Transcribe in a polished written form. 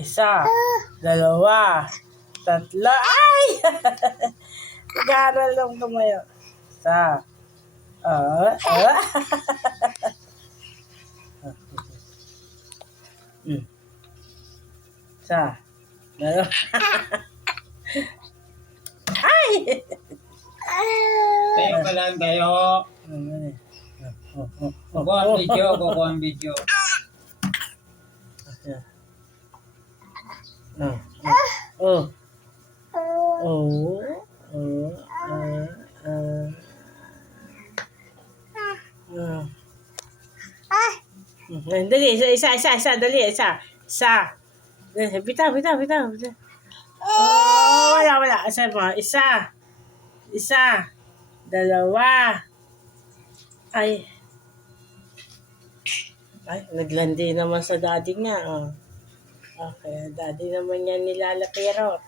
Isa, dalawa, tatlo. Ay! Nag-aaral lang tumayo. Isa. Isa. Dalawa. Ay! Tayo ka lang tayo. Kukuha ang video, kukuha ang video. Oh. Dali, isa, dali, isa. Bitaw. Oh, wala. Isa pa. Isa. Dalawa. Ay, naglandi naman sa daddy niya. Oh. Okay, daddy naman yan nilalapirot.